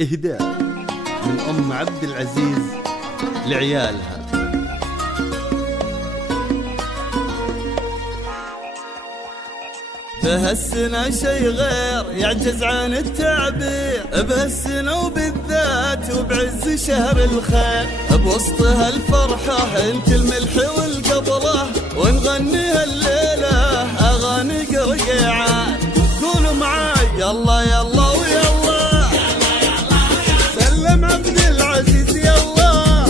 إهداء من أم عبد العزيز لعيالها. بهالسنة شي غير يعجز عن التعبير، بهالسنة وبالذات وبعز شهر الخير، بوسطها الفرحة انت الملح والقبرة، ونغنيها الليلة أغاني قرقيعات. قولوا معاي يلا يلا ويلا، سلم عبد العزيز يلا،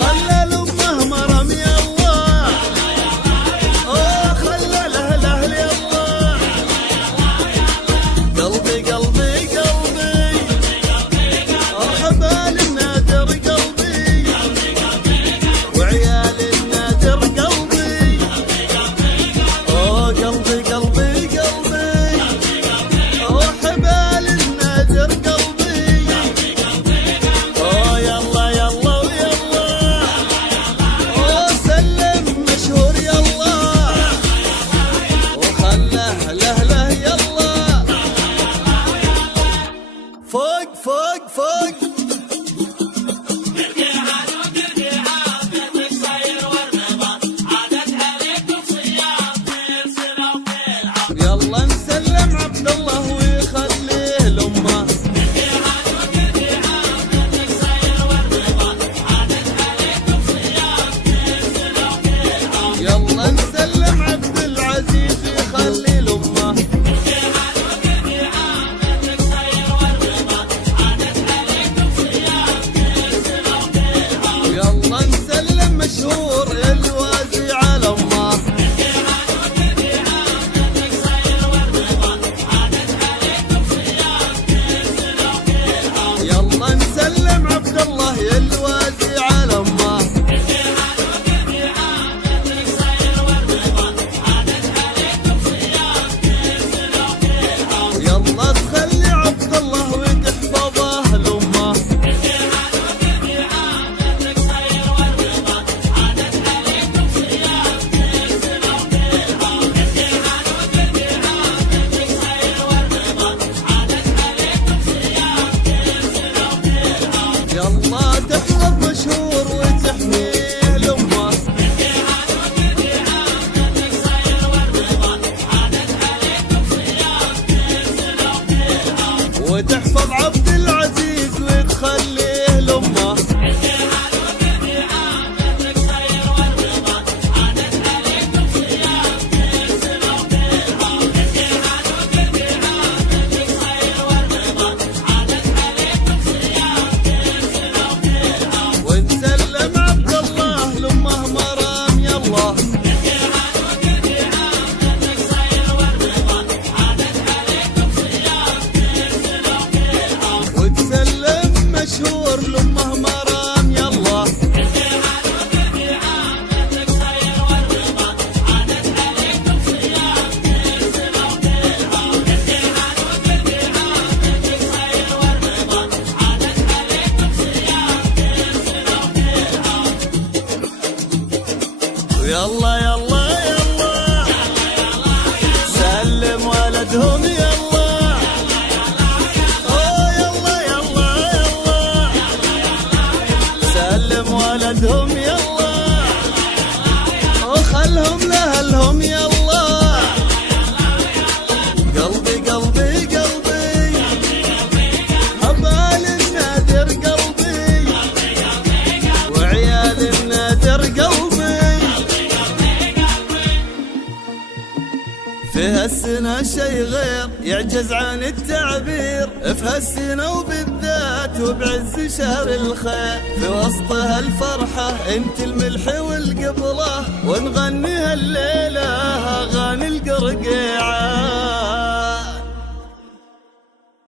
خلى لأمه مرم يلا، خلى الأهل يلا، قلبي قلبي قلبي حبال النادر قلبي، وعيال النادر قلبي، قلبي قلبي قلبي حبال النادر قلبي، يلا يلا ويلا، سلم مشهور يلا، وخله له يلا، فوق فوق فوق. يلا نسلم عبد الله ويخليه لامه، يلا نسلم عبد العزيز يخلي لامه، يلا نسلم مشهور الوازي على امه، يلا نسلم عبد الله الوازي على امه، يلا تخلي عبد الله وتحفظه لامه، يلا تحفظ مشهور وتحميه لامه، وتحفظ عبد العزيز وتخليه لامه، ونسلم عبد الله لامه مرام يلا، وتسلم مشهور لامه مرام يلا، يلا يلا يلا، سلم ولدهم يلا، يلا يلا يلا، سلم ولدهم يلا، وخلهم لأهلهم يلا، قلبي قلبي قلبي حبال النادر قلبي، وعيال النادر قلبي. في هالسنة شي غير يعجز عن التعبير، في هالسنة وبالذات وبعز شهر الخير، في وسطها الفرحة انت الملح والقبر،